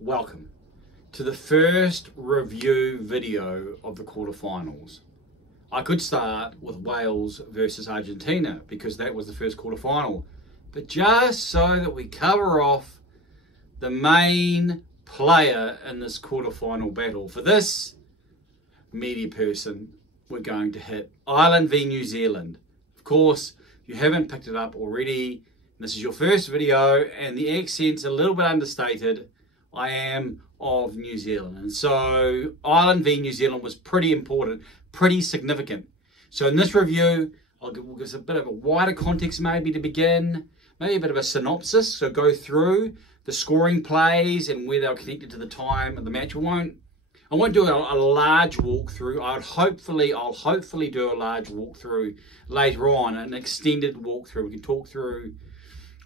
Welcome to the first review video of the quarterfinals. I could start with Wales versus Argentina because that was the first quarterfinal, but just so that we cover off the main player in this quarterfinal battle, for this media person, we're going to hit Ireland v New Zealand. Of course, if you haven't picked it up already, this is your first video and the accent's a little bit understated. I am of New Zealand, and so Ireland v New Zealand was pretty important, pretty significant. So in this review, we'll give a bit of a wider context maybe to begin, maybe a bit of a synopsis, so go through the scoring plays and where they were connected to the time of the match. I won't do a large walkthrough. I'll hopefully do a large walkthrough later on, an extended walkthrough. We can talk through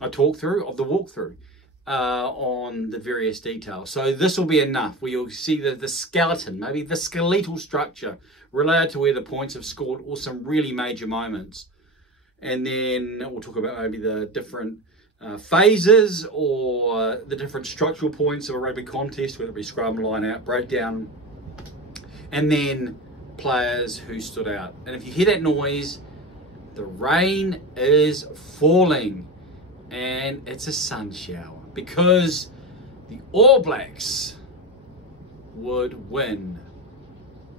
a talkthrough of the walkthrough on the various details. So this will be enough where you'll see the skeleton, maybe the skeletal structure related to where the points have scored or some really major moments. And then we'll talk about maybe the different phases or the different structural points of a rugby contest, whether it be scrum, line out, breakdown, and then players who stood out. And if you hear that noise, the rain is falling and it's a sun shower because the All Blacks would win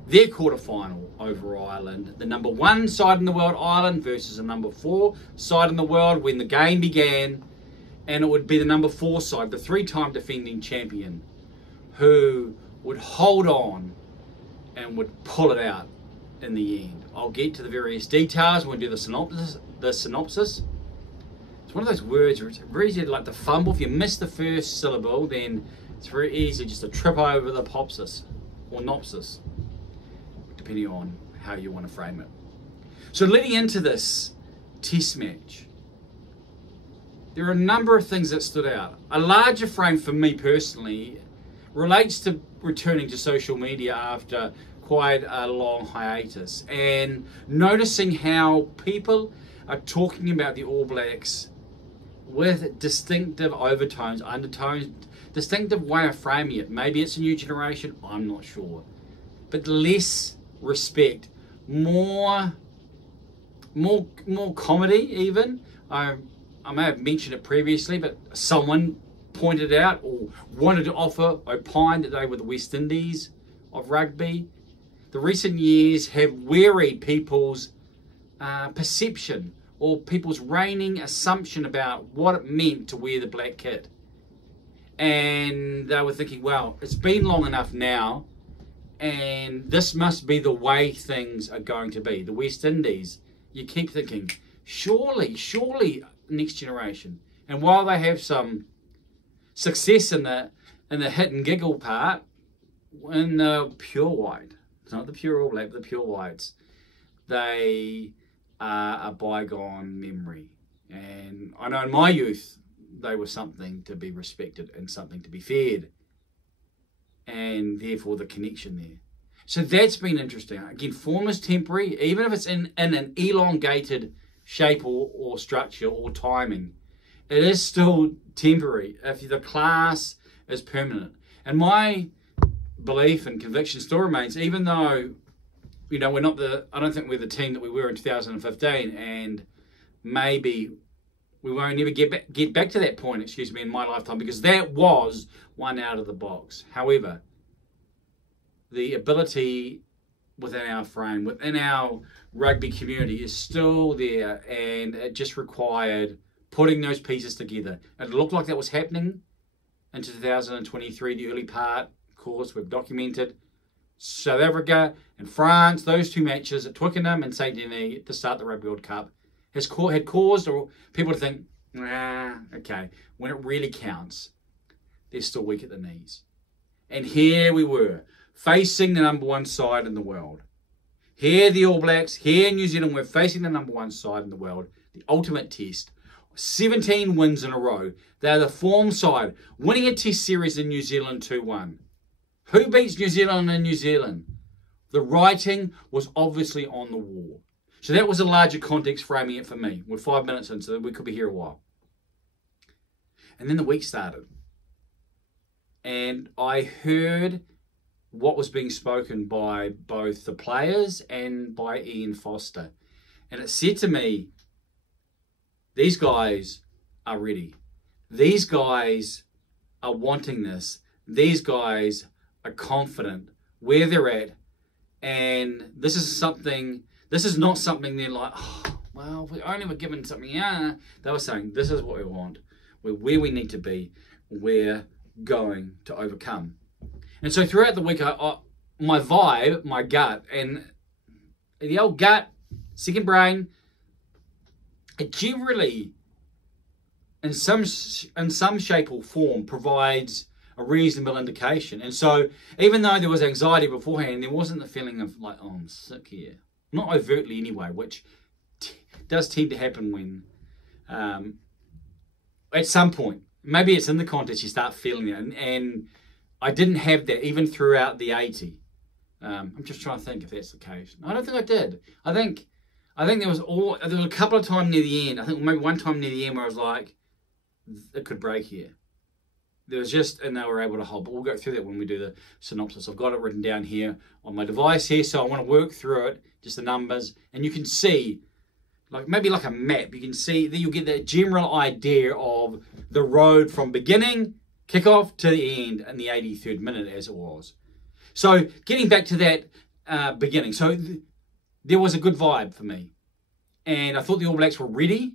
their quarterfinal over Ireland. The number 1 side in the world, Ireland, versus the number 4 side in the world when the game began. And it would be the number 4 side, the 3-time defending champion, who would hold on and would pull it out in the end. I'll get to the various details. We'll do the synopsis. It's one of those words where it's very easy to like to fumble. If you miss the first syllable, then it's very easy just to trip over the popsis or nopsis, depending on how you want to frame it. So leading into this test match, there are a number of things that stood out. A larger frame for me personally relates to returning to social media after quite a long hiatus and noticing how people are talking about the All Blacks with distinctive overtones, undertones, distinctive way of framing it. Maybe it's a new generation, I'm not sure. But less respect, more comedy even. I may have mentioned it previously, but someone pointed out or wanted to opine that they were the West Indies of rugby. The recent years have wearied people's perception or people's reigning assumption about what it meant to wear the black kit. And they were thinking, well, it's been long enough now, and this must be the way things are going to be. The West Indies, you keep thinking, surely, next generation. And while they have some success in the hit and giggle part, in the pure white, it's not the pure All Black, but the pure whites, they are a bygone memory. And I know in my youth they were something to be respected and something to be feared, and therefore the connection there. So that's been interesting. Again, form is temporary, even if it's in an elongated shape or structure or timing, it is still temporary if the class is permanent. And my belief and conviction still remains, even though, you know, I don't think we're the team that we were in 2015, and maybe we won't ever get back to that point, in my lifetime, because that was one out of the box. However, the ability within our frame, within our rugby community is still there, and it just required putting those pieces together. It looked like that was happening in 2023, the early part. Of course, we've documented South Africa and France, those 2 matches at Twickenham and St. Denis to start the Rugby World Cup had caused people to think, okay, when it really counts, they're still weak at the knees. And here we were, facing the number 1 side in the world. Here the All Blacks, here New Zealand, we're facing the number 1 side in the world. The ultimate test. 17 wins in a row. They're the form side, winning a test series in New Zealand 2-1. Who beats New Zealand in New Zealand? The writing was obviously on the wall. So that was a larger context framing it for me. We're 5 minutes in, so we could be here a while. And then the week started. and I heard what was being spoken by both the players and by Ian Foster. And it said to me, these guys are ready. These guys are wanting this. These guys are confident where they're at. And this is not something they're like, oh, well, we only were given something. Yeah. They were saying, this is what we want. We're where we need to be. We're going to overcome. And so throughout the week, my vibe, my gut, and the old gut, second brain, it generally, in some shape or form, provides a reasonable indication. And so even though there was anxiety beforehand, there wasn't the feeling of like, oh, I'm sick here. Not overtly anyway, which does tend to happen when, at some point, maybe it's in the contest, you start feeling it. And I didn't have that even throughout the 80. I'm just trying to think if that's the case. I don't think I did. I think there was a couple of times near the end. I think maybe one time near the end where I was like, it could break here. There was just, and they were able to hold. But we'll go through that when we do the synopsis. I've got it written down here on my device here, so I want to work through it, just the numbers, and you can see, maybe like a map. You can see that you'll get that general idea of the road from beginning, kickoff to the end, in the 83rd minute as it was. So getting back to that beginning, so there was a good vibe for me, and I thought the All Blacks were ready.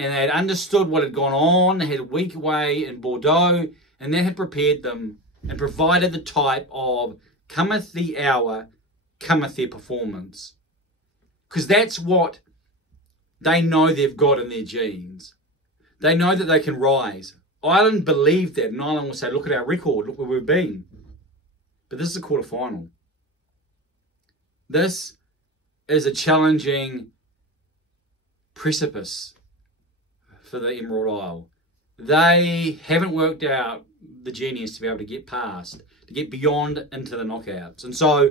And they had understood what had gone on. They had a week away in Bordeaux, and that had prepared them and provided the type of cometh the hour, cometh their performance. Because that's what they know they've got in their genes. They know that they can rise. Ireland believed that, and Ireland will say, look at our record, look where we've been. But this is a quarterfinal. This is a challenging precipice for the Emerald Isle. They haven't worked out the genius to be able to get past, to get beyond into the knockouts. And so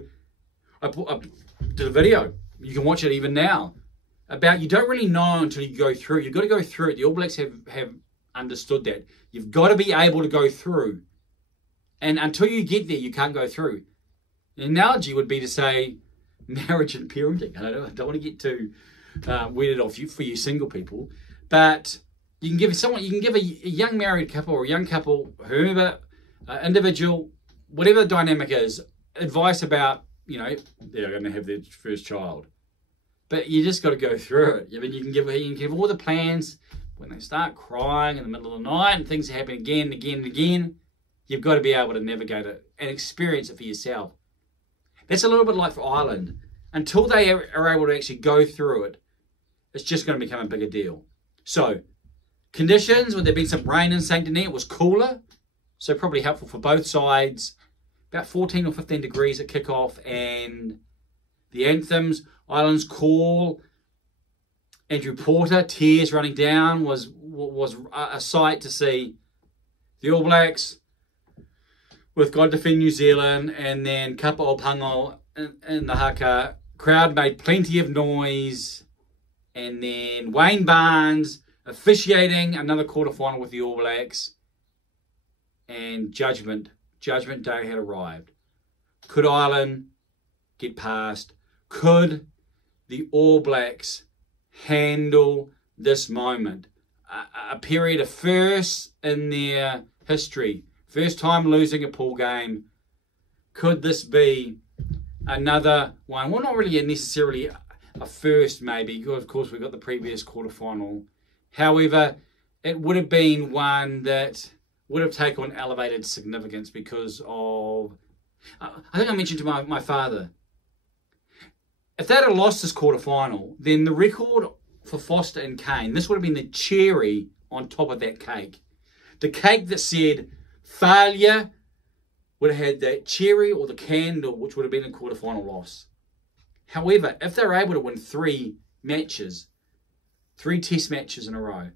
I did a video, you can watch it even now, about you don't really know until you go through. You've got to go through it. The All Blacks have understood that. You've got to be able to go through. And until you get there, you can't go through. The analogy would be to say marriage and parenting. I don't want to get too weirded off you for you single people, but you can give a young married couple or a young couple, whoever, individual, whatever the dynamic is, advice about, they're going to have their first child. But you just got to go through it. I mean, you can give all the plans. When they start crying in the middle of the night and things happen again and again and again, you've got to be able to navigate it and experience it for yourself. That's a little bit like for Ireland. Until they are able to actually go through it, it's just going to become a bigger deal. So, conditions, when there been some rain in Saint Denis, it was cooler, so probably helpful for both sides. About 14 or 15 degrees at kickoff, and the anthems, Ireland's call, Andrew Porter, tears running down, was a sight to see. The All Blacks with God Defend New Zealand, and then Kapa o Pango in the haka. Crowd made plenty of noise, and then Wayne Barnes officiating another quarterfinal with the All Blacks, and Judgment Day had arrived. Could Ireland get past? Could the All Blacks handle this moment? A period of first in their history. First time losing a pool game. Could this be another one? Well, not really necessarily a first, maybe. Of course, we've got the previous quarterfinal. However, it would have been one that would have taken on elevated significance because of... I think I mentioned to my father, if they'd have lost this quarterfinal, then the record for Foster and Kane, this would have been the cherry on top of that cake. The cake that said failure would have had that cherry or the candle, which would have been a quarterfinal loss. However, if they're able to win 3 test matches in a row,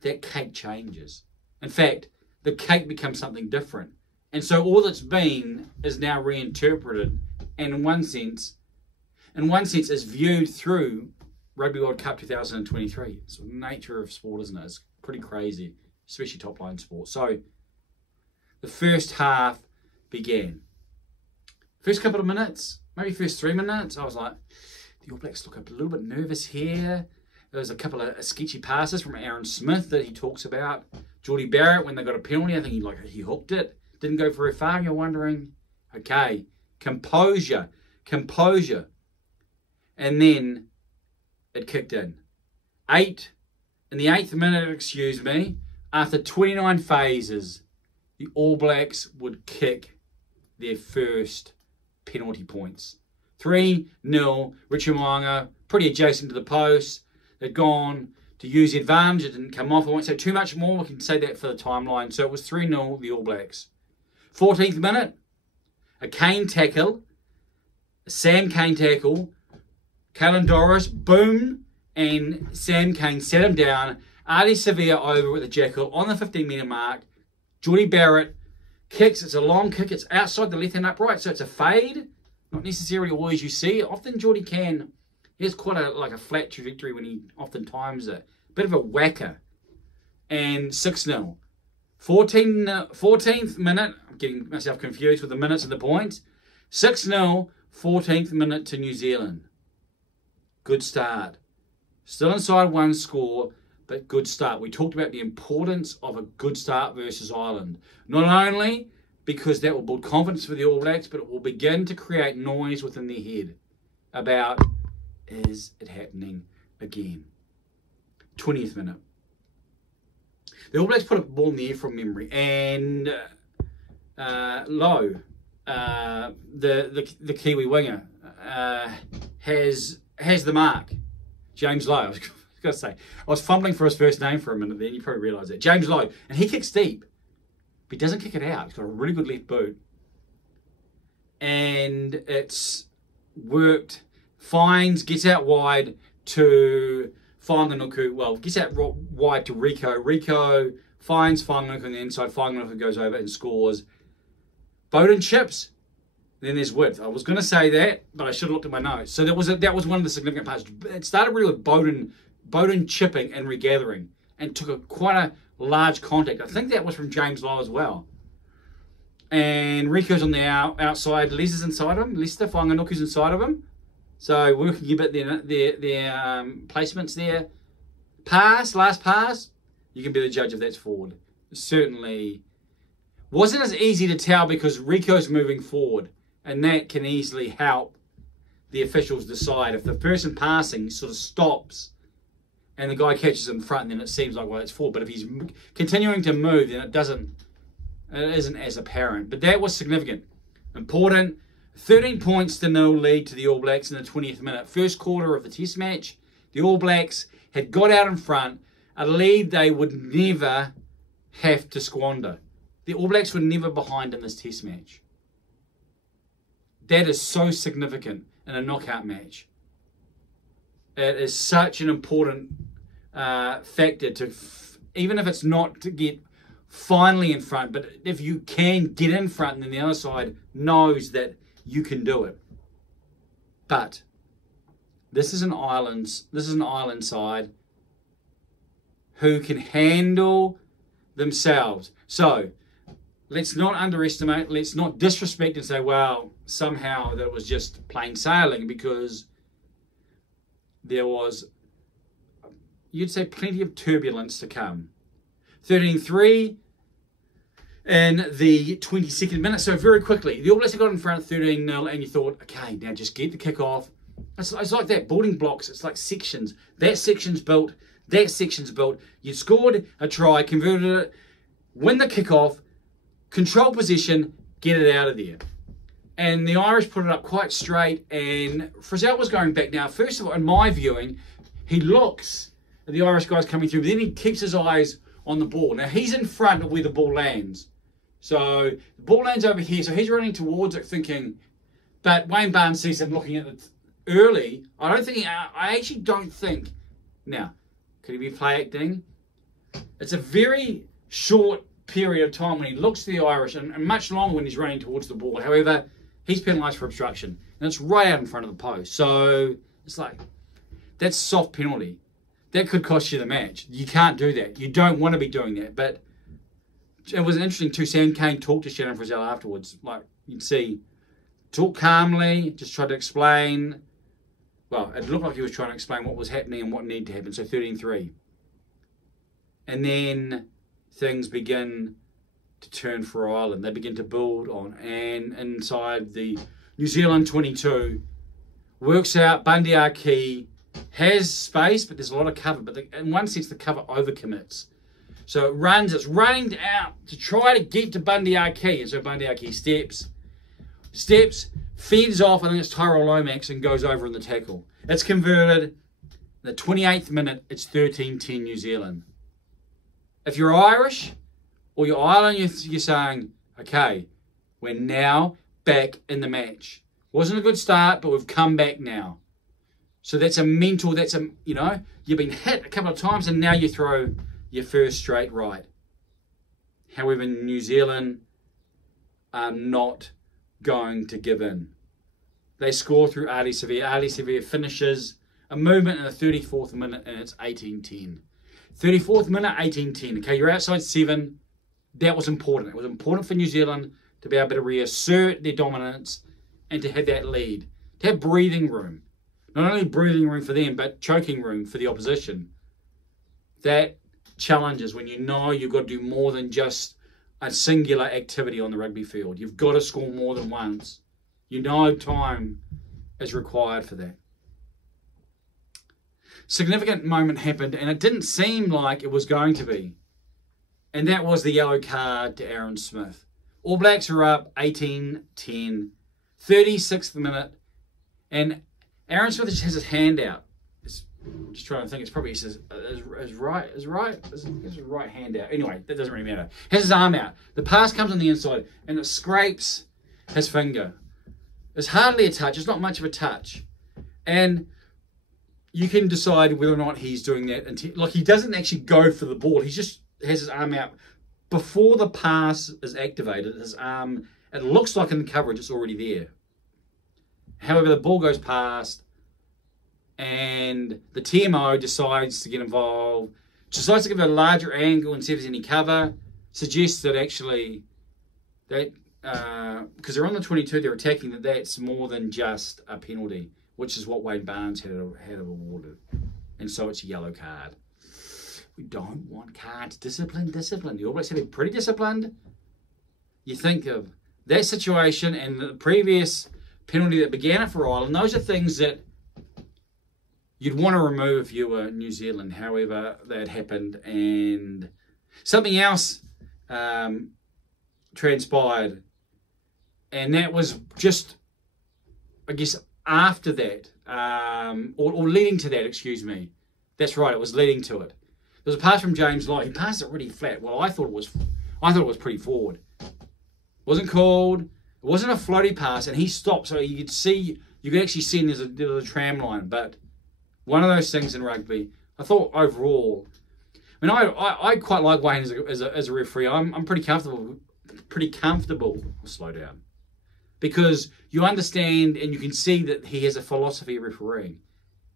that cake changes. In fact, the cake becomes something different. And so all that's been is now reinterpreted, and in one sense is viewed through Rugby World Cup 2023. It's the nature of sport, isn't it? It's pretty crazy, especially top line sport. So the first half began. First couple of minutes, maybe first 3 minutes, I was like, the All Blacks look a little bit nervous here. There was a couple of sketchy passes from Aaron Smith that he talks about. Geordie Barrett, when they got a penalty, I think he hooked it. Didn't go very far, and you're wondering, okay, composure. And then it kicked in. In the 8th minute, after 29 phases, the All Blacks would kick their first penalty points. 3-0, Richie Mo'unga, pretty adjacent to the post. They'd gone to use the advantage. It didn't come off. I won't say too much more. We can say that for the timeline. So it was 3-0, the All Blacks. 14th minute, a Kane tackle, a Sam Kane tackle. Kalen Doris, boom, and Sam Kane set him down. Ali Sevilla over with the jackal on the 15-metre mark. Geordie Barrett kicks. It's a long kick. It's outside the left-hand upright, so it's a fade. Not necessarily always you see. Often Geordie can. He has quite a flat trajectory when he often times it. Bit of a whacker. And 6-0. 14th minute. I'm getting myself confused with the minutes and the points. 6-0, 14th minute to New Zealand. Good start. Still inside one score, but good start. We talked about the importance of a good start versus Ireland. Not only because that will build confidence for the All Blacks, but it will begin to create noise within their head about, is it happening again? 20th minute. The All Blacks put a ball in the air from memory, and Lowe, the Kiwi winger, has the mark. James Lowe. I was going to say, I was fumbling for his first name for a minute then. You probably realise that. James Lowe. And he kicks deep. But he doesn't kick it out. He's got a really good left boot. And it's worked. Finds, gets out wide to Whanganuku. Well, gets out wide to Rico. Rico finds Whanganuku on the inside. Whanganuku goes over and scores. Bowden chips. Then there's width. I was going to say that, but I should have looked at my notes. So that was one of the significant parts. It started really with Bowden chipping and regathering, and took quite a large contact. I think that was from James Lowe as well. And Rico's on the outside. Les is inside of him. Lester Whanganuku's inside of him. So working a bit their placements there. Last pass. You can be the judge if that's forward. Certainly wasn't as easy to tell because Rico's moving forward. And that can easily help the officials decide. If the person passing sort of stops and the guy catches in front, then it seems like, well, it's forward. But if he's continuing to move, then it isn't as apparent. But that was significant. Important. 13 points to 0 lead to the All Blacks in the 20th minute. First quarter of the test match. The All Blacks had got out in front. A lead they would never have to squander. The All Blacks were never behind in this test match. That is so significant in a knockout match. It is such an important factor to, even if it's not to get finally in front, but if you can get in front and then the other side knows that you can do it. But this is an island side who can handle themselves. So let's not underestimate, let's not disrespect and say, well, somehow that was just plain sailing, because there was, you'd say, plenty of turbulence to come. 13-3 in the 22nd minute. So very quickly, the All Blacks got in front 13-0, and you thought, okay, now just get the kick-off. It's like that, building blocks. It's like sections. That section's built. That section's built. You scored a try, converted it, win the kick-off, control possession, get it out of there. And the Irish put it up quite straight, and Frizzell was going back. Now, first of all, in my viewing, he looks at the Irish guys coming through, but then he keeps his eyes on the ball. Now, he's in front of where the ball lands. So, the ball lands over here, so he's running towards it thinking, but Wayne Barnes sees him looking at it early. I actually don't think, now, could he be play acting? It's a very short period of time when he looks to the Irish, and much longer when he's running towards the ball. However, he's penalised for obstruction, and it's right out in front of the post. So it's like, that's soft penalty. That could cost you the match. You can't do that. You don't want to be doing that. But it was interesting too. Sam Cane talked to Shannon Frizzell afterwards. Like, you'd see, talk calmly, just tried to explain. Well, it looked like he was trying to explain what was happening and what needed to happen. So 13-3. And then things begin to turn for Ireland. They begin to build on. And inside the New Zealand 22, works out Bundy Archie has space, but there's a lot of cover. But in one sense, the cover overcommits. So it's running out to try to get to Bundy Archie. And so Bundy Archie steps, feeds off, I think it's Tyrell Lomax, and goes over in the tackle. It's converted. In the 28th minute, it's 13-10 New Zealand. If you're Irish or you're Ireland, you're saying, okay, we're now back in the match. Wasn't a good start, but we've come back now. So that's a mental, you've been hit a couple of times and now you throw your first straight right. However, New Zealand are not going to give in. They score through Ali Severe. Ali Severe finishes a movement in the 34th minute and it's 18-10. 34th minute, 18-10. Okay, you're outside 7. That was important. It was important for New Zealand to be able to reassert their dominance and to have that lead. To have breathing room. Not only breathing room for them, but choking room for the opposition. That challenges when you know you've got to do more than just a singular activity on the rugby field. You've got to score more than once. You know time is required for that. Significant moment happened, and it didn't seem like it was going to be. And that was the yellow card to Aaron Smith. All Blacks are up 18-10, 36th minute, and Aaron Smith just has his hand out. Just trying to think, it's probably his right hand out. Anyway, that doesn't really matter. Has his arm out. The pass comes on the inside, and it scrapes his finger. It's hardly a touch. It's not much of a touch. And you can decide whether or not he's doing that. Like, he doesn't actually go for the ball. He just has his arm out. Before the pass is activated, his arm, it looks like in the coverage, it's already there. However, the ball goes past, and the TMO decides to get involved, decides to give it a larger angle and see if there's any cover, suggests that actually, that because they're on the 22, they're attacking, that's more than just a penalty, which is what Wayne Barnes had awarded. And so it's a yellow card. We don't want cards. Discipline. The All Blacks have been pretty disciplined. You think of that situation and the previous penalty that began it for Ireland. Those are things that you'd want to remove if you were New Zealand. However, that happened, and something else transpired, and that was just, I guess, after that, or leading to that. Excuse me. That's right. It was leading to it. There was a pass from James Lott. He passed it really flat. Well, I thought it was pretty forward. Wasn't called. It wasn't a floaty pass, and he stopped, so you could actually see there's a tram line. But one of those things in rugby, I thought overall, I mean, I quite like Wayne as a referee. I'm pretty comfortable. I'll slow down, because you understand and you can see that he has a philosophy of refereeing.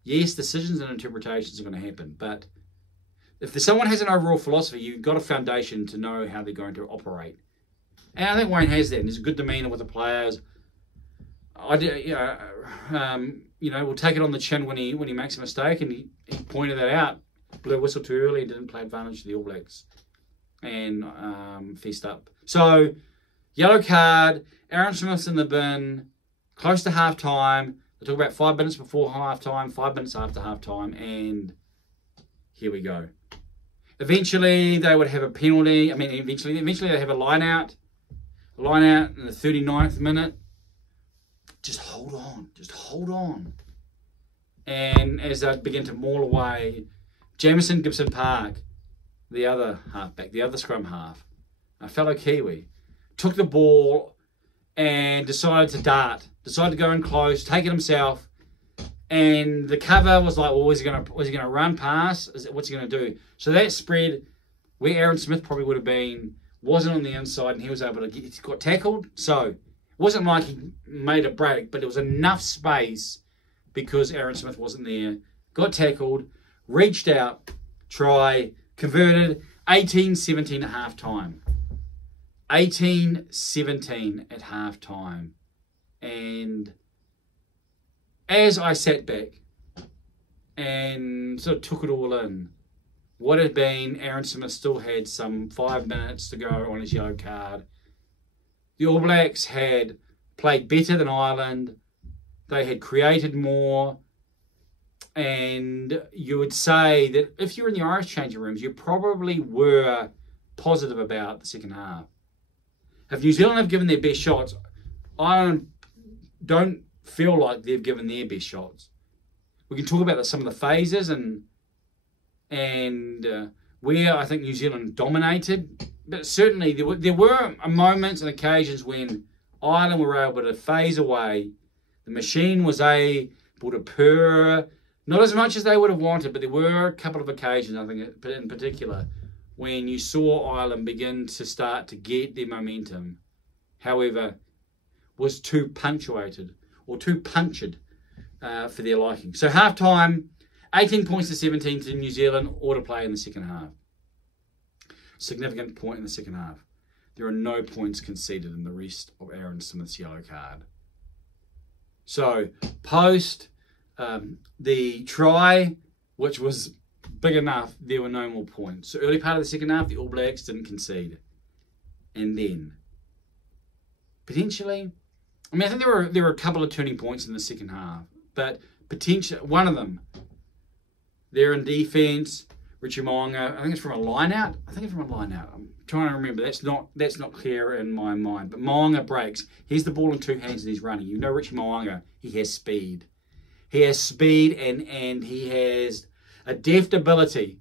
Yes, decisions and interpretations are going to happen, but if someone has an overall philosophy, you've got a foundation to know how they're going to operate. And I think Wayne has that, and there's a good demeanour with the players. We'll take it on the chin when he makes a mistake, and he pointed that out. Blew a whistle too early and didn't play advantage to the All Blacks, and fessed up. So, yellow card, Aaron Smith's in the bin, close to half-time. They talk about 5 minutes before half-time, 5 minutes after half-time, and here we go. Eventually, they would have a penalty. I mean, eventually they have a line-out. In the 39th minute. Just hold on. And as they begin to maul away, Jamison Gibson Park, the other halfback, the other scrum half, a fellow Kiwi, took the ball and decided to go in close, take it himself. And the cover was like, well, is he going to run past? What's he going to do? So that spread where Aaron Smith probably would have been, wasn't on the inside, and he was able to he got tackled. So it wasn't like he made a break, but it was enough space because Aaron Smith wasn't there. Got tackled, reached out, try, converted, 18-17 at half time. 18-17 at half time. And as I sat back and sort of took it all in, what had been, Aaron Smith still had some 5 minutes to go on his yellow card. The All Blacks had played better than Ireland. They had created more. And you would say that if you're in the Irish changing rooms, you probably were positive about the second half. If New Zealand have given their best shots, Ireland don't feel like they've given their best shots. We can talk about some of the phases and where I think New Zealand dominated, but certainly there were moments and occasions when Ireland were able to phase away. The machine was able to purr, not as much as they would have wanted, but there were a couple of occasions, I think, in particular, when you saw Ireland begin to start to get their momentum. However, was too punctuated or too punctured for their liking. So half-time, 18 points to 17 to New Zealand, or to play in the second half. Significant point in the second half. There are no points conceded in the rest of Aaron Smith's yellow card. So post the try, which was big enough, there were no more points. So early part of the second half, the All Blacks didn't concede. And then, potentially, I mean, I think there were a couple of turning points in the second half, but potentially one of them, they're in defence. Richie Mo'unga, I think it's from a line out. I'm trying to remember. That's not clear in my mind. But Mo'unga breaks. He has the ball in two hands and he's running. You know Richie Mo'unga, he has speed. He has speed and he has a deft ability.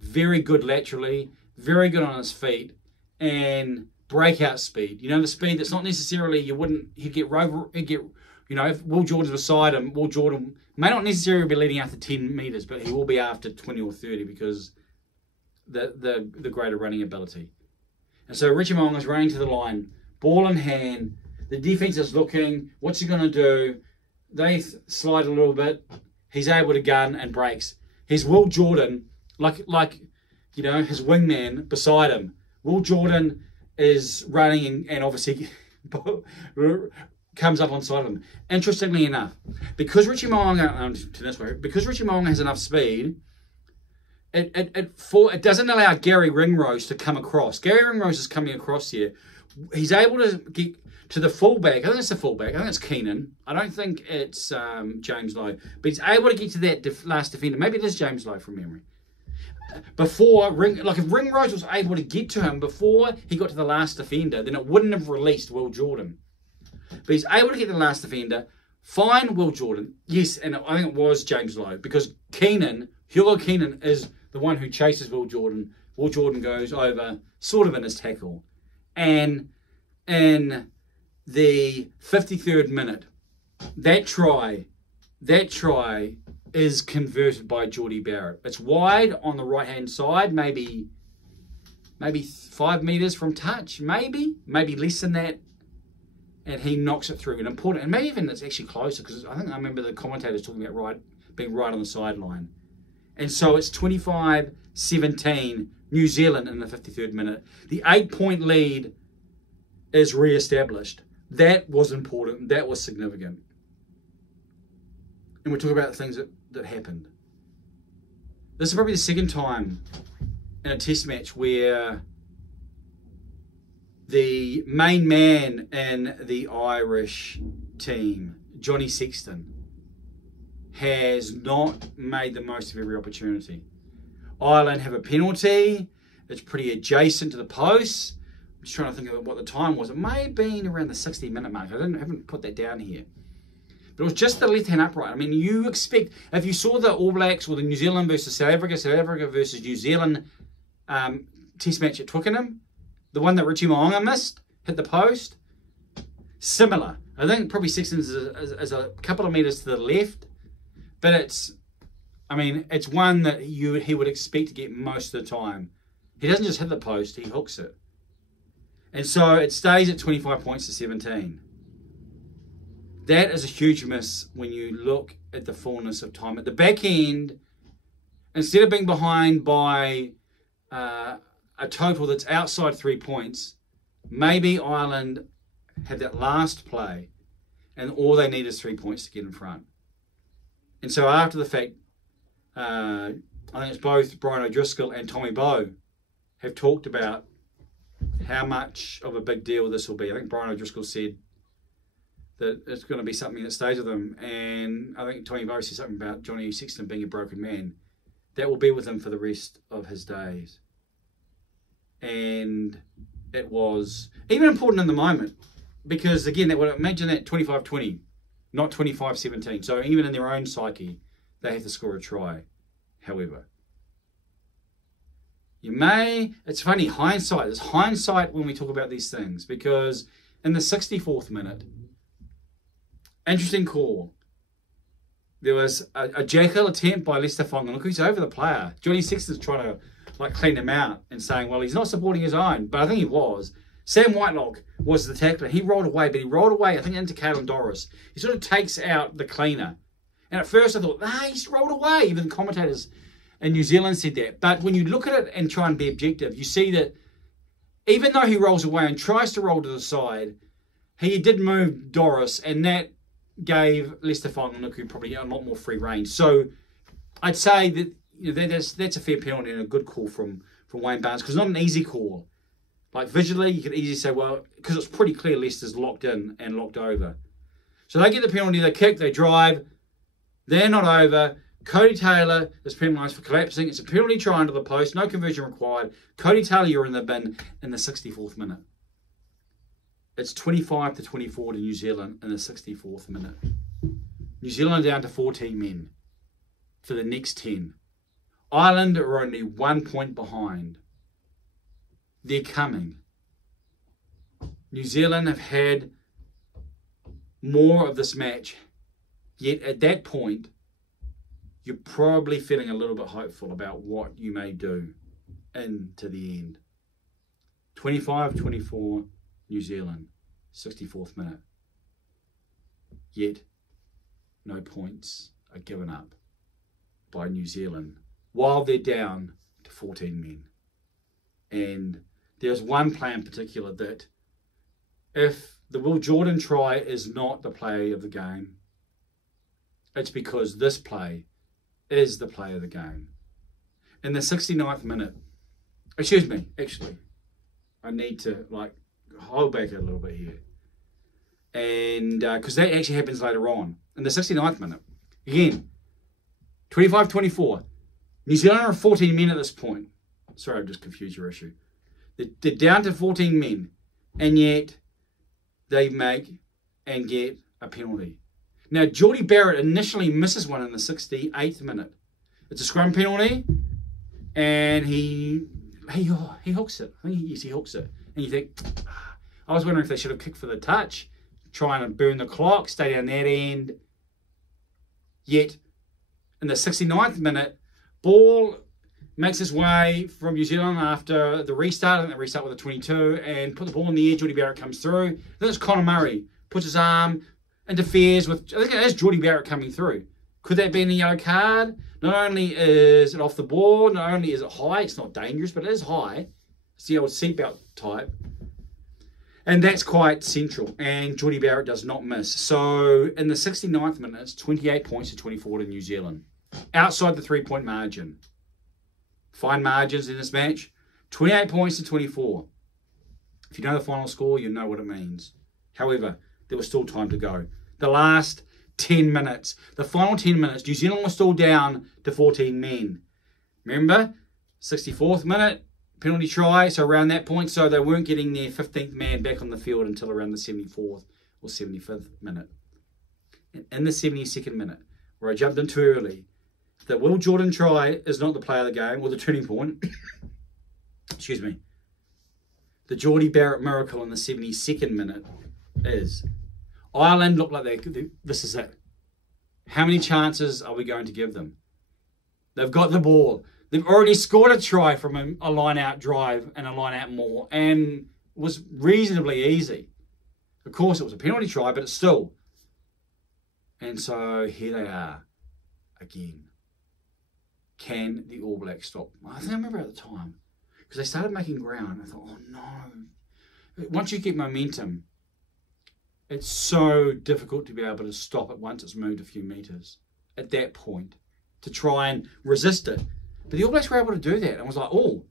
Very good laterally, very good on his feet, and breakout speed. You know, the speed that's not necessarily, he'd get, you know, if Will Jordan's beside him, Will Jordan may not necessarily be leading after 10 metres, but he will be after 20 or 30 because the greater running ability. And so Richie Mo'unga's running to the line, ball in hand. The defence is looking, what's he going to do? They slide a little bit. He's able to gun and breaks. He's Will Jordan, like you know, his wingman beside him. Will Jordan is running and obviously comes up on side of him. Interestingly enough, because Richie Mo'unga has enough speed, it doesn't allow Gary Ringrose to come across. Gary Ringrose is coming across here. He's able to get to the fullback. I think it's the fullback. I think it's Keenan. I don't think it's James Lowe. But he's able to get to that last defender. Maybe it is James Lowe from memory. Before, if Ringrose was able to get to him before he got to the last defender, then it wouldn't have released Will Jordan. But he's able to get to the last defender, find Will Jordan. Yes, and I think it was James Lowe, because Hugo Keenan is the one who chases Will Jordan. Will Jordan goes over, sort of in his tackle. And in the 53rd minute, that try is converted by Geordie Barrett. It's wide on the right-hand side, maybe 5 metres from touch, maybe less than that. And he knocks it through. And maybe even it's actually closer, because I remember the commentators talking about being right on the sideline. And so it's 25-17, New Zealand in the 53rd minute. The 8-point lead is re-established. That was important. That was significant. And we'll talk about the things that happened. This is probably the second time in a test match where the main man in the Irish team, Johnny Sexton, has not made the most of every opportunity. Ireland have a penalty. It's pretty adjacent to the post. I'm just trying to think of what the time was. It may have been around the 60-minute mark. I haven't put that down here. But it was just the left-hand upright. I mean, you expect, if you saw the All Blacks or the New Zealand versus South Africa versus New Zealand test match at Twickenham, the one that Richie Mo'unga missed, hit the post, similar. I think probably Sexton's is a couple of metres to the left, but it's one that he would expect to get most of the time. He doesn't just hit the post, he hooks it. And so it stays at 25 points to 17. That is a huge miss when you look at the fullness of time. At the back end, instead of being behind by a total that's outside 3 points, maybe Ireland had that last play and all they need is 3 points to get in front. And so after the fact, I think it's both Brian O'Driscoll and Tommy Bowe have talked about how much of a big deal this will be. I think Brian O'Driscoll said that it's going to be something that stays with him. And I think Tommy Bowe said something about Johnny Sexton being a broken man. That will be with him for the rest of his days. And it was even important in the moment because, again, that would imagine that 25-20, not 25-17. So even in their own psyche, they have to score a try. However, it's funny, hindsight. There's hindsight when we talk about these things because in the 64th minute, interesting call. There was a jackal attempt by Lester Fonga. Look who's over the player. Johnny Sexton's trying to clean him out and saying, well, he's not supporting his own, but I think he was. Sam Whitelock was the tackler. He rolled away, but he rolled away, I think, into Caelan Doris. He sort of takes out the cleaner. And at first I thought, he's rolled away. Even the commentators in New Zealand said that. But when you look at it and try and be objective, you see that even though he rolls away and tries to roll to the side, he did move Doris, and that gave Lester Fonga probably a lot more free range. So I'd say that that's a fair penalty and a good call from Wayne Barnes, because it's not an easy call. Like visually, you could easily say, well, because it's pretty clear Leicester's locked in and locked over. So they get the penalty, they kick, they drive, they're not over. Cody Taylor is penalised for collapsing. It's a penalty try under the post, no conversion required. Cody Taylor, you're in the bin in the 64th minute. It's 25-24 to New Zealand in the 64th minute. New Zealand are down to 14 men for the next 10. Ireland are only 1 point behind. They're coming. New Zealand have had more of this match, yet at that point, you're probably feeling a little bit hopeful about what you may do into the end. 25-24, New Zealand, 64th minute. Yet, no points are given up by New Zealand while they're down to 14 men. And there's one play in particular that if the Will Jordan try is not the play of the game, it's because this play is the play of the game. In the 69th minute, excuse me, actually, I need to hold back a little bit here. And because that actually happens later on. In the 69th minute, again, 25-24. New Zealand are 14 men at this point. Sorry, I've just confused your issue. They're down to 14 men, and yet they make and get a penalty. Now, Geordie Barrett initially misses one in the 68th minute. It's a scrum penalty, and he hooks it. I think he hooks it. And you think, I was wondering if they should have kicked for the touch, trying to burn the clock, stay down that end. Yet, in the 69th minute, ball makes its way from New Zealand after the restart. I think they restart with a 22 and put the ball in the air. Geordie Barrett comes through. Then it's Conor Murray. Puts his arm, interferes with, I think it is Geordie Barrett coming through. Could that be a yellow card? Not only is it off the ball, not only is it high, it's not dangerous, but it is high. It's the old seatbelt type. And that's quite central. And Geordie Barrett does not miss. So in the 69th minute, it's 28 points to 24 to New Zealand. Outside the 3-point margin. Fine margins in this match. 28 points to 24. If you know the final score, you know what it means. However, there was still time to go. The last 10 minutes. The final 10 minutes, New Zealand was still down to 14 men. Remember? 64th minute, penalty try, so around that point, so they weren't getting their 15th man back on the field until around the 74th or 75th minute. In the 72nd minute, where I jumped in too early, the Will Jordan try is not the play of the game, or the turning point. Excuse me. The Geordie Barrett miracle in the 72nd minute is. Ireland look like this is it. How many chances are we going to give them? They've got the ball. They've already scored a try from a line-out drive and a line-out maul, and was reasonably easy. Of course, it was a penalty try, but it's still. And so here they are again. Can the All Blacks stop? I think I remember at the time, because they started making ground. I thought, oh no, once you get momentum, it's so difficult to be able to stop it once it's moved a few metres at that point to try and resist it. But the All Blacks were able to do that. And I was like, oh.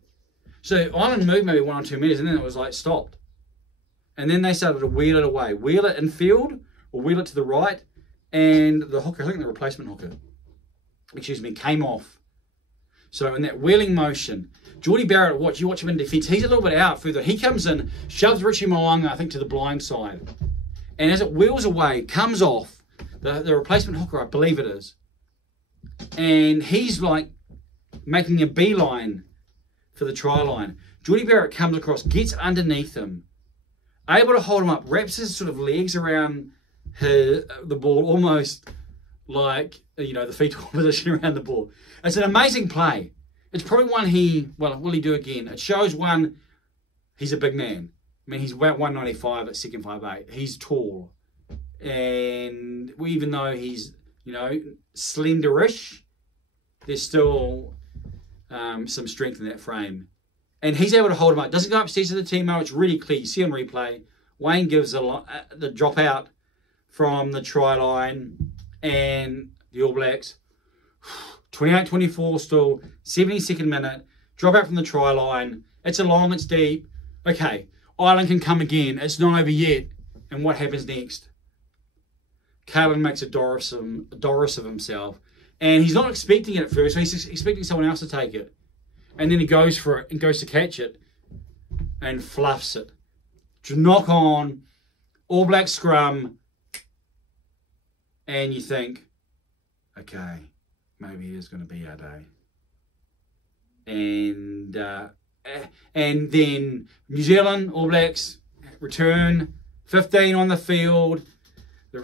So Ireland moved maybe 1 or 2 metres and then it was like stopped. And then they started to wheel it away. Wheel it infield or wheel it to the right. And the hooker, I think the replacement hooker, came off. So in that wheeling motion, Geordie Barrett, you watch him in defence, he's a little bit out further. He comes in, shoves Richie Mo'unga, I think, to the blind side. And as it wheels away, comes off, the replacement hooker, I believe it is, and he's like making a beeline for the try line. Geordie Barrett comes across, gets underneath him, able to hold him up, wraps his sort of legs around the ball, almost like, the fetal position around the ball. It's an amazing play. It's probably one will he do again? It shows one, he's a big man. I mean, he's about 195 at second 5'8". He's tall. And even though he's, slenderish, there's still some strength in that frame. And he's able to hold him up. Doesn't go upstairs to the teammate. It's really clear. You see on replay, Wayne gives the drop out from the try line. And the All Blacks, 28-24 still, 72nd minute, drop out from the try line. It's a long, it's deep. Okay, Ireland can come again. It's not over yet. And what happens next? Caelan makes a Doris of himself. And he's not expecting it at first. So he's expecting someone else to take it. And then he goes for it and goes to catch it and fluffs it. To knock on, All Black scrum. And you think, okay, maybe it is going to be our day. And then New Zealand, All Blacks, return, 15 on the field. The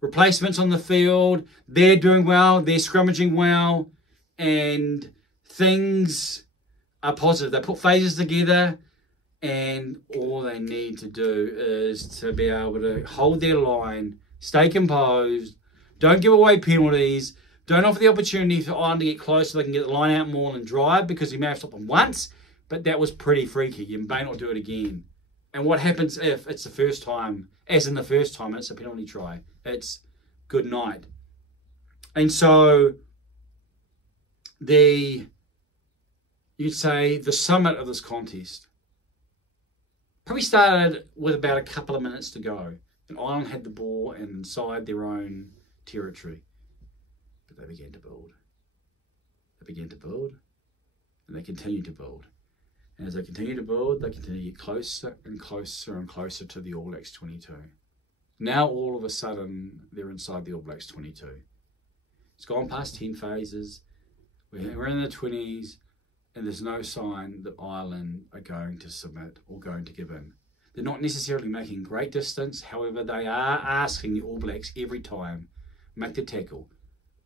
replacements on the field. They're doing well. They're scrummaging well. And things are positive. They put phases together. And all they need to do is to be able to hold their line, stay composed, don't give away penalties, don't offer the opportunity for Ireland to get close so they can get the line out more and drive, because he may have stopped them once, but that was pretty freaky. You may not do it again. And what happens if it's the first time, as in the first time, it's a penalty try? It's good night. And so you'd say the summit of this contest probably started with about a couple of minutes to go. And Ireland had the ball inside their own territory. But they began to build. They began to build. And they continued to build. And as they continue to build, they continue to get closer and closer and closer to the All Blacks 22. Now, all of a sudden, they're inside the All Blacks 22. It's gone past 10 phases. We're in the 20s. And there's no sign that Ireland are going to submit or going to give in. They're not necessarily making great distance. However, they are asking the All Blacks every time, make the tackle.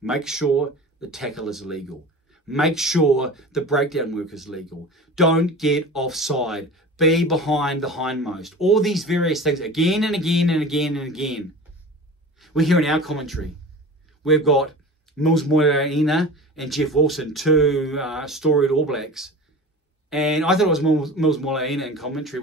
Make sure the tackle is legal. Make sure the breakdown work is legal. Don't get offside. Be behind the hindmost. All these various things again and again and again and again. We're here in our commentary. We've got Mills Moiraina and Jeff Wilson, two storied All Blacks. And I thought it was Mills Moiraina in commentary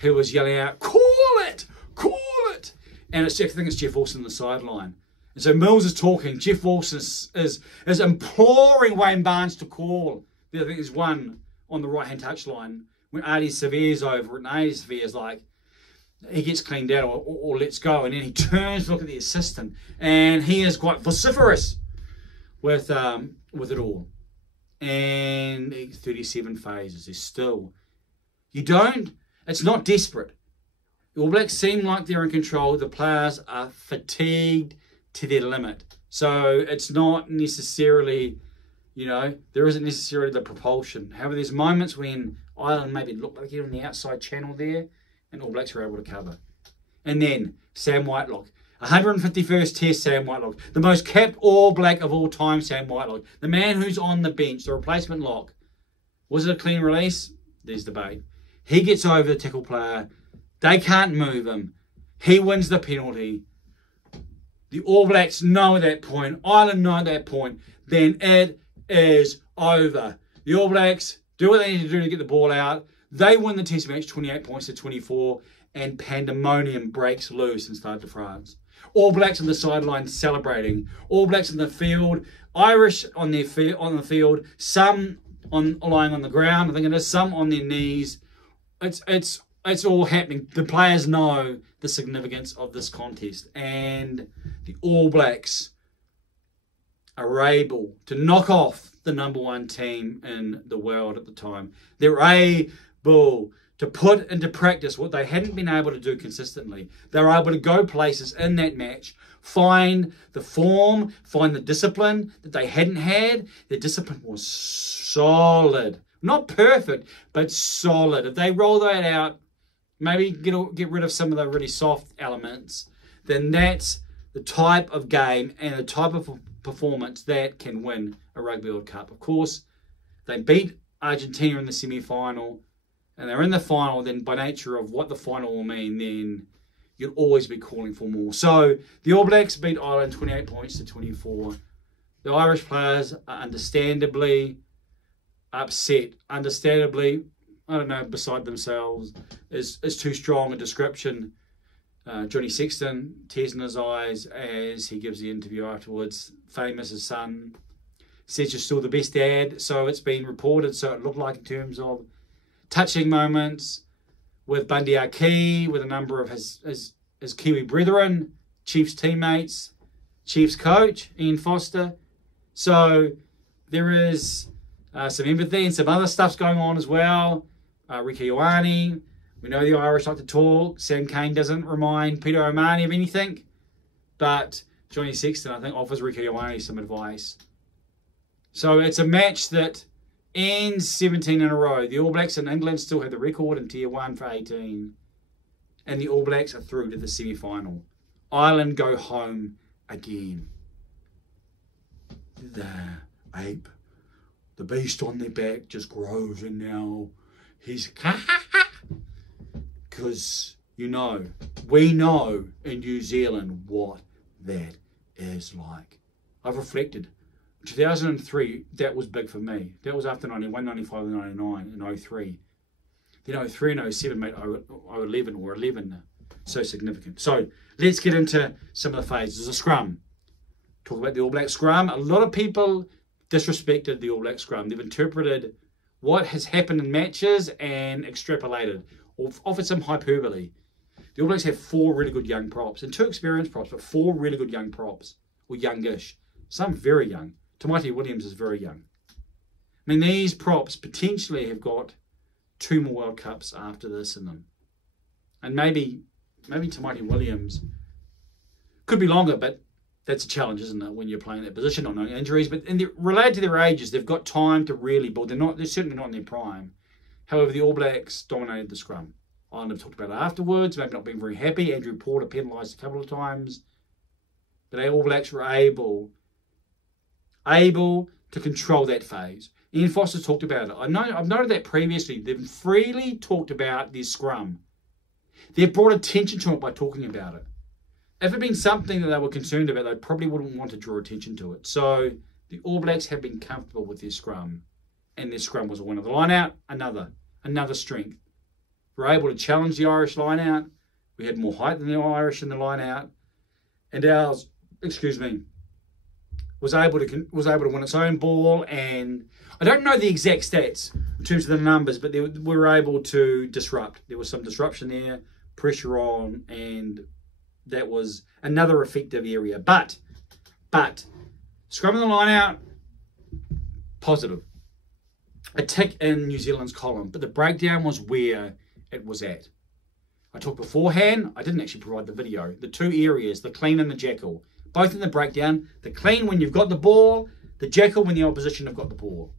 who was yelling out, call it! Call it! And I think it's Jeff Wilson on the sideline. And so Mills is talking. Jeff Wilson is imploring Wayne Barnes to call. I think there's one on the right-hand touchline when Ardie Severe's over it. And Ardie Severe's like, he gets cleaned out or lets go. And then he turns to look at the assistant. And he is quite vociferous with it all. And 37 phases. There's still... It's not desperate. The All Blacks seem like they're in control. The players are fatigued to their limit. So it's not necessarily, there isn't necessarily the propulsion. However, there's moments when Ireland maybe look like they're on the outside channel there and All Blacks are able to cover. And then Sam Whitelock. 151st Test, Sam Whitelock. The most capped All Black of all time, Sam Whitelock. The man who's on the bench, the replacement lock. Was it a clean release? There's debate. He gets over the tackle player. They can't move him. He wins the penalty. The All Blacks know at that point. Ireland know at that point. Then it is over. The All Blacks do what they need to do to get the ball out. They win the test match 28 points to 24, and pandemonium breaks loose in Stade de France. All Blacks on the sideline celebrating. All Blacks in the field. Irish on the field. Some lying on the ground. I think it is. Some on their knees. It's all happening. The players know the significance of this contest, and the All Blacks are able to knock off the #1 team in the world at the time. They're able to put into practice what they hadn't been able to do consistently. They were able to go places in that match, find the form, find the discipline that they hadn't had. Their discipline was solid. Not perfect, but solid. If they roll that out, maybe get rid of some of the really soft elements, then that's the type of game and the type of performance that can win a Rugby World Cup. Of course, they beat Argentina in the semi-final, and they're in the final. Then by nature of what the final will mean, then you'll always be calling for more. So the All Blacks beat Ireland 28 points to 24. The Irish players are understandably upset. Understandably, I don't know, beside themselves is too strong a description. Johnny Sexton, tears in his eyes as he gives the interview afterwards. Famous, his son, says you're still the best dad. So it's been reported. So it looked like in terms of touching moments with Bundy Aki, with a number of his Kiwi brethren, Chiefs teammates, Chiefs coach, Ian Foster. So there is some empathy and some other stuff's going on as well. Ricky Ioane, we know the Irish like to talk. Sam Cane doesn't remind Peter O'Mahony of anything. But Johnny Sexton, I think, offers Ricky Ioane some advice. So it's a match that ends 17 in a row. The All Blacks in England still have the record in Tier 1 for 18. And the All Blacks are through to the semi-final. Ireland go home again. The ape, the beast on their back just grows, and now he's... Because, you know, we know in New Zealand what that is like. I've reflected. 2003, that was big for me. That was after 91, 95, 99, and 03. Then 03 and 07 made 011 or 11 so significant. So let's get into some of the phases. The scrum. Talk about the All Black scrum. A lot of people disrespected the All Black scrum. They've interpreted what has happened in matches and extrapolated, or offered some hyperbole. The All Blacks have 4 really good young props, and 2 experienced props, but 4 really good young props, or youngish. Some very young. Tamati Williams is very young. I mean, these props potentially have got 2 more World Cups after this in them. And maybe Tamati Williams could be longer, but that's a challenge, isn't it, when you're playing that position, not knowing injuries. But related to their ages, they've got time to really build. They're certainly not in their prime. However, the All Blacks dominated the scrum. Ireland have talked about it afterwards, maybe not being very happy. Andrew Porter penalised a couple of times. But the All Blacks were able to control that phase. Ian Foster's talked about it. I've noted that previously. They've freely talked about their scrum. They've brought attention to it by talking about it. If it had been something that they were concerned about, they probably wouldn't want to draw attention to it. So the All Blacks have been comfortable with their scrum. And their scrum was a winner. The line-out, another strength. We were able to challenge the Irish line-out. We had more height than the Irish in the line-out. And ours, was able to win its own ball. And I don't know the exact stats in terms of the numbers, but we were able to disrupt. There was some disruption there, pressure on, and that was another effective area. But scrum and the line-out, positive. A tick in New Zealand's column, but the breakdown was where it was at. I talked beforehand, I didn't actually provide the video. The 2 areas, the clean and the jackal, both in the breakdown. The clean when you've got the ball, the jackal when the opposition have got the ball.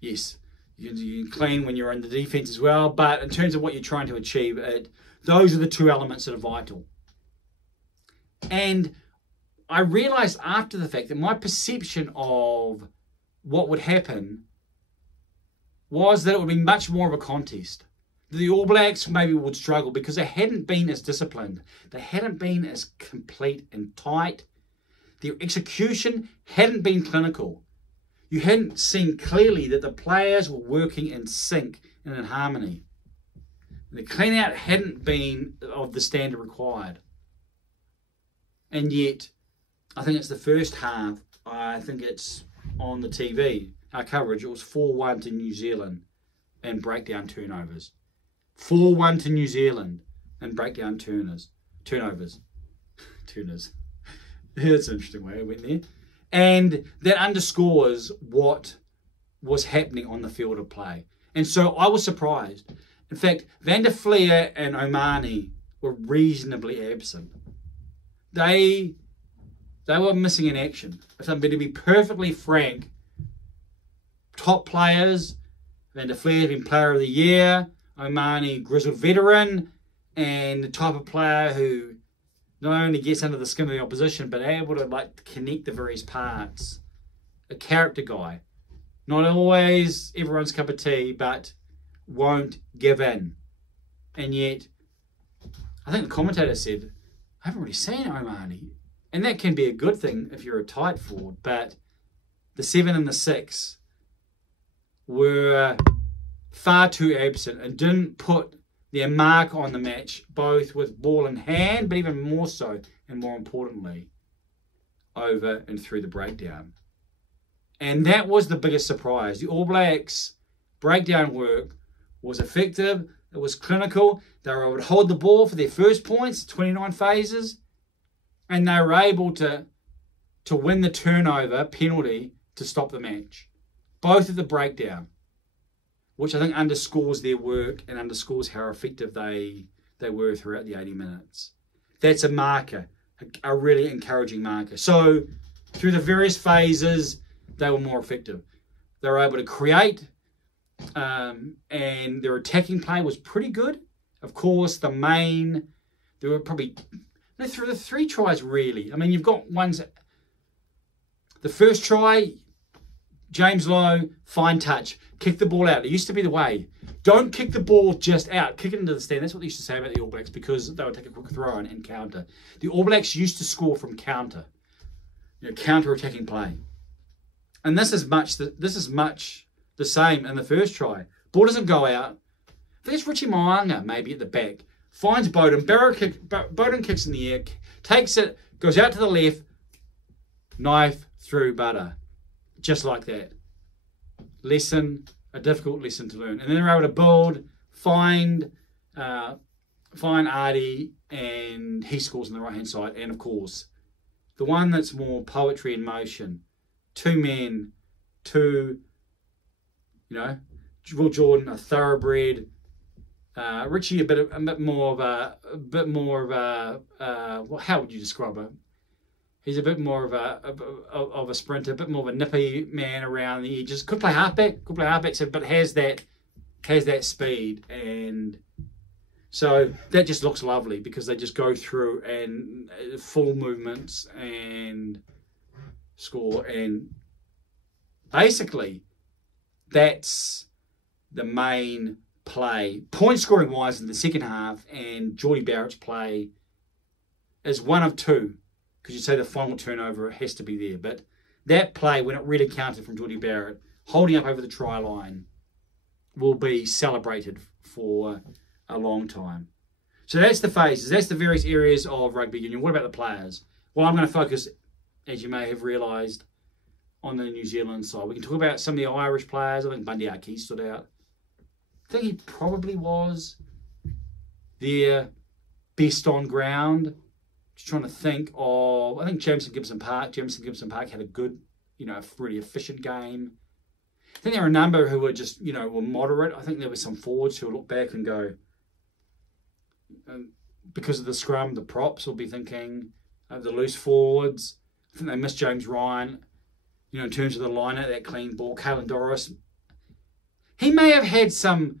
Yes, you clean when you're in the defence as well, but in terms of what you're trying to achieve, those are the 2 elements that are vital. And I realised after the fact that my perception of what would happen was that it would be much more of a contest. The All Blacks maybe would struggle because they hadn't been as disciplined. They hadn't been as complete and tight. Their execution hadn't been clinical. You hadn't seen clearly that the players were working in sync and in harmony. The clean out hadn't been of the standard required. And yet, I think it's the first half, I think it's on the TV, our coverage, it was 4-1 to New Zealand and breakdown turnovers. 4-1 to New Zealand and breakdown turnovers. Turners. That's an interesting way I went there. And that underscores what was happening on the field of play. And so I was surprised. In fact, Van der Fleer and Omani were reasonably absent. They were missing in action. If I'm going to be perfectly frank, top players, Van der Fleer has been Player of the Year, Omani grizzled veteran, and the type of player who not only gets under the skin of the opposition, but able to like connect the various parts. A character guy. Not always everyone's cup of tea, but won't give in. And yet, I think the commentator said, I haven't really seen Omani. And that can be a good thing if you're a tight forward, but the 7 and the 6 were far too absent and didn't put their mark on the match, both with ball in hand, but even more so, and more importantly, over and through the breakdown. And that was the biggest surprise. The All Blacks' breakdown work was effective, it was clinical, they were able to hold the ball for their first points, 29 phases, and they were able to win the turnover penalty to stop the match. Both at the breakdown, which I think underscores their work and underscores how effective they were throughout the 80 minutes. That's a marker, a really encouraging marker. So through the various phases, they were more effective. They were able to create, and their attacking play was pretty good. Of course, there were probably through the 3 tries really. I mean, you've got ones. The first try, James Lowe, fine touch, kick the ball out. It used to be the way. Don't kick the ball just out. Kick it into the stand. That's what they used to say about the All Blacks because they would take a quick throw and counter. The All Blacks used to score from counter, counter-attacking play. And this is much the same in the first try. Ball doesn't go out. There's Richie Mo'unga maybe at the back. Finds Bowden. Bowden kicks in the air, takes it, goes out to the left, knife through butter. Just like that. A difficult lesson to learn. And then they're able to build, find Artie, and he scores on the right-hand side. And, of course, the one that's more poetry in motion. 2 men, Will Jordan, a thoroughbred. Richie, a bit more of a how would you describe it? He's a bit more of a sprinter, a bit more of a nippy man around the edges. Could play halfback, but has that speed, and so that just looks lovely because they just go through and full movements and score, and basically that's the main play, point scoring wise in the second half, and Geordie Barrett's play is one of 2. Because you'd say the final turnover has to be there. But that play, when it really counted from Geordie Barrett, holding up over the try line, will be celebrated for a long time. So that's the phases. That's the various areas of rugby union. What about the players? Well, I'm going to focus, as you may have realised, on the New Zealand side. We can talk about some of the Irish players. I think Bundy Aki stood out. I think he probably was their best on ground. Just trying to think of, I think Jameson Gibson Park had a good, really efficient game. I think there were a number who were just, were moderate. I think there were some forwards who look back and go, because of the scrum, the props will be thinking, the loose forwards. I think they missed James Ryan, in terms of the liner, that clean ball. Caelan Doris, he may have had some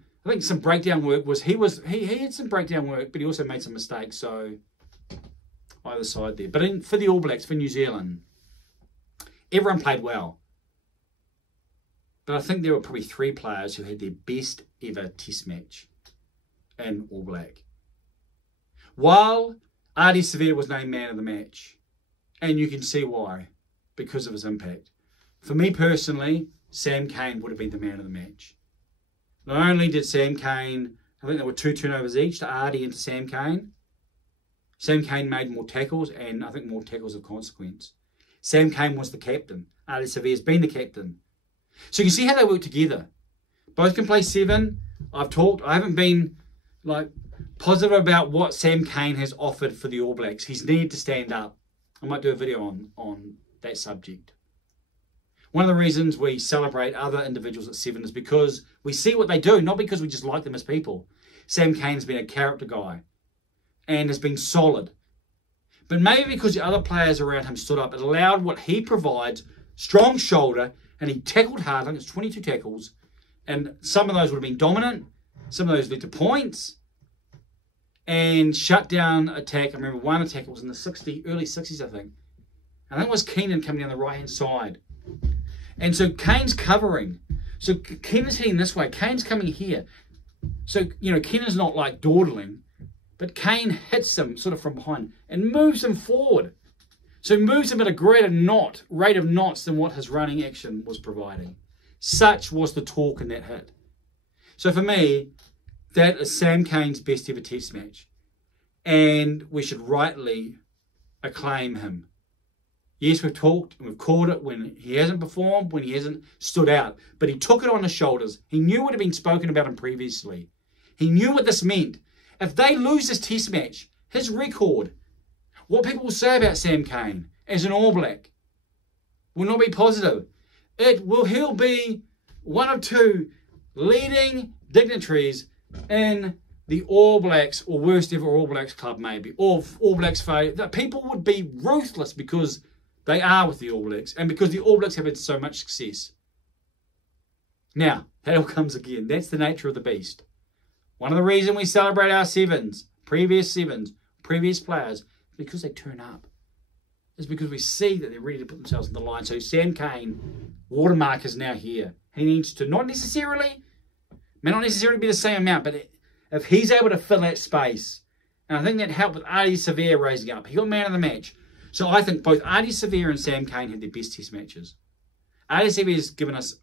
breakdown work. He had some breakdown work, but he also made some mistakes. So either side there. But for the All Blacks, for New Zealand, everyone played well. But I think there were probably 3 players who had their best ever test match in All Black. While Ardie Savea was named man of the match, and you can see why, because of his impact. For me personally, Sam Cane would have been the man of the match. Not only did Sam Cane, I think there were 2 turnovers each to Artie and to Sam Cane. Sam Cane made more tackles, and I think more tackles of consequence. Sam Cane was the captain. Artie Severe's been the captain. So you can see how they work together. Both can play 7. I haven't been positive about what Sam Cane has offered for the All Blacks. He's needed to stand up. I might do a video on that subject. One of the reasons we celebrate other individuals at 7 is because we see what they do, not because we just like them as people. Sam Cane's been a character guy and has been solid. But maybe because the other players around him stood up, it allowed what he provides, strong shoulder, and he tackled hard. I think it's 22 tackles. And some of those would have been dominant. Some of those led to points. And shut down attack. I remember one attack, it was in the early 60s, I think. And that was Keenan coming down the right-hand side. And so Kane's covering. So Keenan's hitting this way. Kane's coming here. So, Keenan's not like dawdling. But Cane hits him sort of from behind and moves him forward. So he moves him at a greater rate of knots than what his running action was providing. Such was the torque in that hit. So for me, that is Sam Cane's best ever test match. And we should rightly acclaim him. Yes, we've talked and we've called it when he hasn't performed, when he hasn't stood out. But he took it on his shoulders. He knew what had been spoken about him previously. He knew what this meant. If they lose this test match, his record, what people will say about Sam Cane as an All Black will not be positive. He'll be one of 2 leading dignitaries in the All Blacks, or worst ever All Blacks club maybe, or All Blacks failure. That people would be ruthless because they are with the All Blacks and because the All Blacks have had so much success. Now, that all comes again. That's the nature of the beast. One of the reasons we celebrate our previous players, is because they turn up. It's because we see that they're ready to put themselves on the line. So Sam Cane, watermark is now here. He needs to may not necessarily be the same amount, but if he's able to fill that space, and I think that helped with Artie Severe raising up. He got man of the match. So I think both Artie Severe and Sam Cane had their best test matches. Artie Severe has given us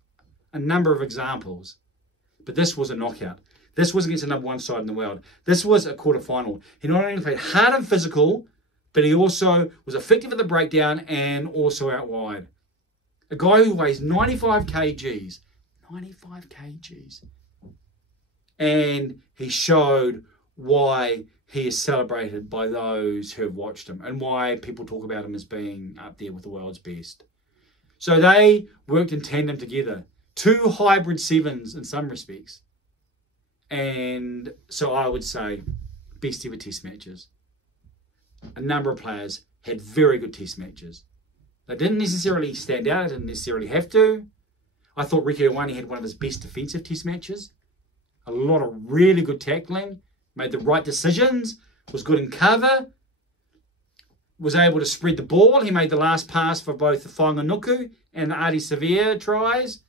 a number of examples, but this was a knockout. This was against the number 1 side in the world. This was a quarterfinal. He not only played hard and physical, but he also was effective at the breakdown and also out wide. A guy who weighs 95 kgs. 95 kgs. And he showed why he is celebrated by those who have watched him and why people talk about him as being up there with the world's best. So they worked in tandem together. 2 hybrid 7s in some respects. And so I would say best ever test matches. A number of players had very good test matches. They didn't necessarily stand out, didn't necessarily have to. I thought Ricky Ioane had one of his best defensive test matches. A lot of really good tackling, made the right decisions, was good in cover, was able to spread the ball. He made the last pass for both the Whanganuku and the Artie Severe tries.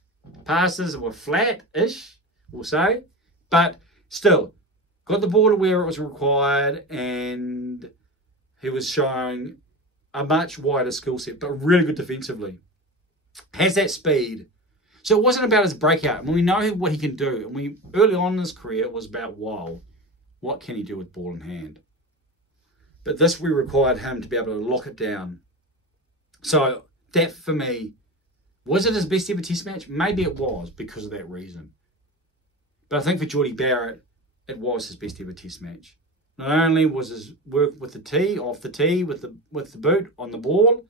Passes were flat-ish, we'll say. But still, got the ball to where it was required, and he was showing a much wider skill set, but really good defensively. Has that speed. So it wasn't about his breakout. And we know what he can do. And early on in his career, it was about, wow, what can he do with ball in hand? But this, we required him to be able to lock it down. So that, for me, was it his best ever test match? Maybe it was because of that reason. But I think for Jordie Barrett, it was his best ever test match. Not only was his work with the tee, off the tee, with the boot, on the ball.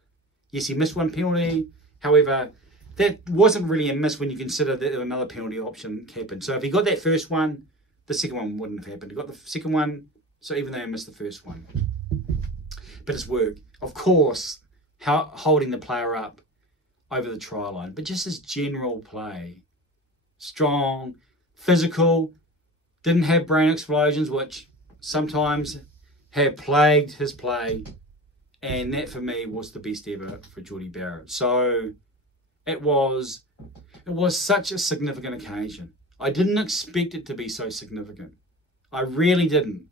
Yes, he missed one penalty. However, that wasn't really a miss when you consider that another penalty option happened. So if he got that first one, the second one wouldn't have happened. He got the second one, so even though he missed the first one. But his work, of course, holding the player up over the try line. But just his general play. Strong, physical, didn't have brain explosions, which sometimes have plagued his play. And that, for me, was the best ever for Jordie Barrett. So it was such a significant occasion. I didn't expect it to be so significant. I really didn't.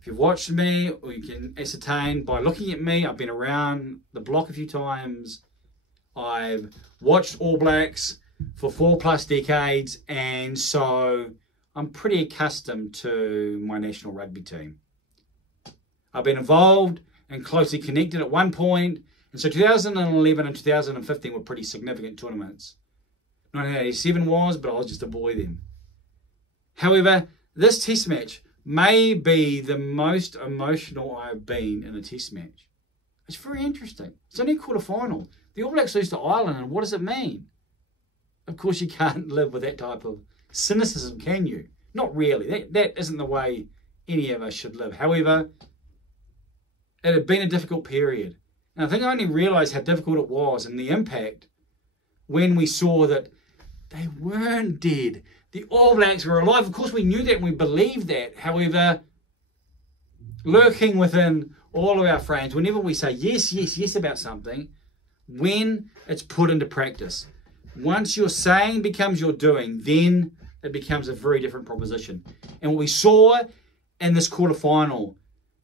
If you've watched me, or you can ascertain by looking at me, I've been around the block a few times. I've watched All Blacks for 4+ decades, and so I'm pretty accustomed to my national rugby team. I've been involved and closely connected at one point, and so 2011 and 2015 were pretty significant tournaments. 1987 was, but I was just a boy then. However, this test match may be the most emotional I've been in a test match. It's very interesting. It's only a quarter-final. The All Blacks lose to Ireland, and what does it mean? Of course, you can't live with that type of cynicism, can you? Not really. That isn't the way any of us should live. However, it had been a difficult period. And I think I only realised how difficult it was and the impact when we saw that they weren't dead. The All Blacks were alive. Of course, we knew that and we believed that. However, lurking within all of our frames, whenever we say yes, yes, yes about something, when it's put into practice, once your saying becomes your doing, then it becomes a very different proposition. And what we saw in this quarterfinal,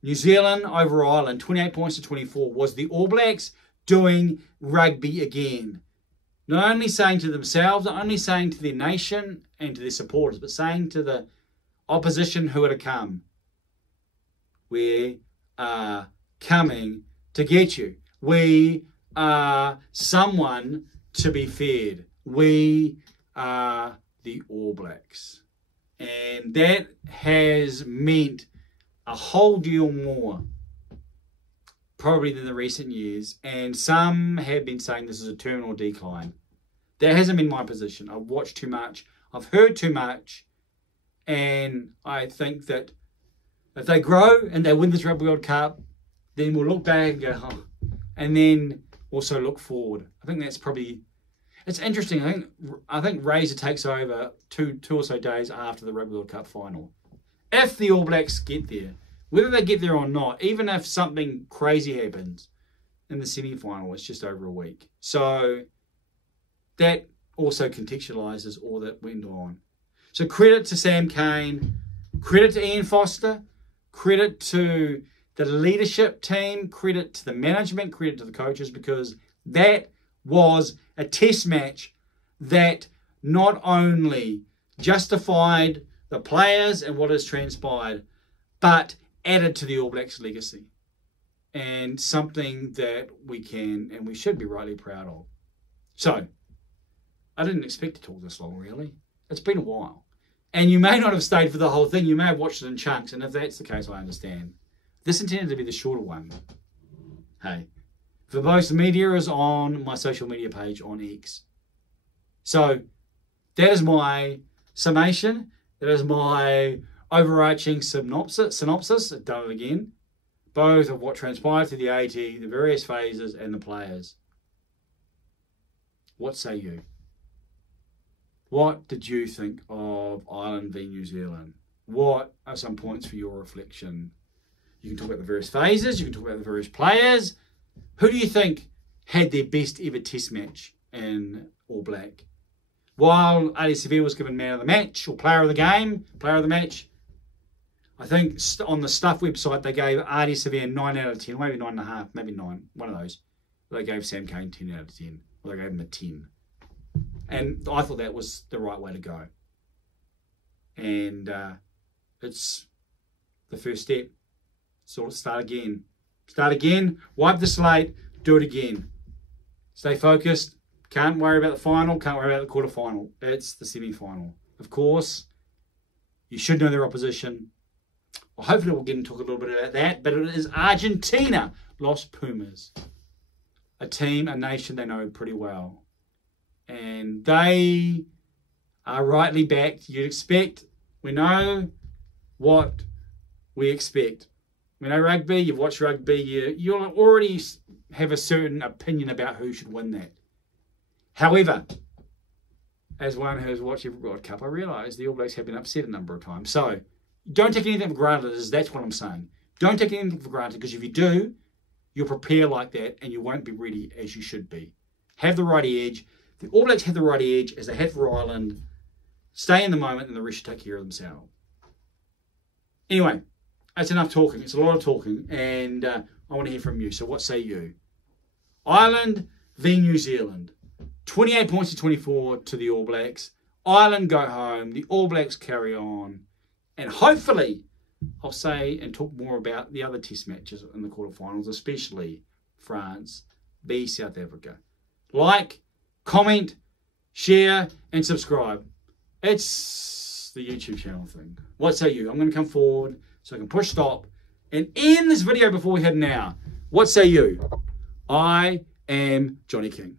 New Zealand over Ireland, 28 points to 24, was the All Blacks doing rugby again. Not only saying to themselves, not only saying to their nation and to their supporters, but saying to the opposition who are to come, we are coming to get you. We are someone to be feared. We are the All Blacks. And that has meant a whole deal more probably than the recent years. And some have been saying this is a terminal decline. That hasn't been my position. I've watched too much. I've heard too much. And I think that if they grow and they win this Rugby World Cup, then we'll look back and go, oh, and then also look forward. I think that's probably, it's interesting. I think Razor takes over two or so days after the Rugby World Cup final. If the All Blacks get there, whether they get there or not, even if something crazy happens in the semi-final, it's just over a week. So that also contextualises all that went on. So credit to Sam Cane, credit to Ian Foster, credit to the leadership team, credit to the management, credit to the coaches, because that was a test match that not only justified the players and what has transpired, but added to the All Blacks' legacy. And something that we can and we should be rightly proud of. So, I didn't expect to talk this long, really. It's been a while. And you may not have stayed for the whole thing. You may have watched it in chunks. And if that's the case, I understand. This intended to be the shorter one. Hey. For most media is on my social media page on X. So, that is my summation. That is my overarching synopsis. Done it again. Both of what transpired through the 80, the various phases, and the players. What say you? What did you think of Ireland v New Zealand? What are some points for your reflection? You can talk about the various phases. You can talk about the various players. Who do you think had their best ever test match in All Black? While Ali Sevilla was given man of the match or player of the game, player of the match, I think on the Stuff website they gave Ali Sevilla 9 out of 10, maybe 9.5, maybe 9, one of those. They gave Sam Cane 10 out of 10, or they gave him a 10. And I thought that was the right way to go. And it's the first step. Sort of start again. Start again, wipe the slate, do it again. Stay focused. Can't worry about the final, can't worry about the quarterfinal. It's the semi-final. Of course, you should know their opposition. Well, hopefully we'll get and talk a little bit about that. But it is Argentina, Los Pumas. A team, a nation they know pretty well. And they are rightly backed. You'd expect. We know what we expect. We know rugby, you've watched rugby, you'll already have a certain opinion about who should win that. However, as one who has watched every World Cup, I realise the All Blacks have been upset a number of times. So, don't take anything for granted, that's what I'm saying. Don't take anything for granted, because if you do, you'll prepare like that and you won't be ready as you should be. Have the right edge. The All Blacks have the right edge as they had for Ireland. Stay in the moment and the rest should take care of themselves. Anyway, that's enough talking. It's a lot of talking, and I want to hear from you. So what say you? Ireland v New Zealand. 28 points to 24 to the All Blacks. Ireland go home. The All Blacks carry on. And hopefully, I'll say and talk more about the other test matches in the quarterfinals, especially France v South Africa. Like, comment, share, and subscribe. It's the YouTube channel thing. What say you? I'm going to come forward so I can push stop and end this video before we head now. What say you? I am Johnny King.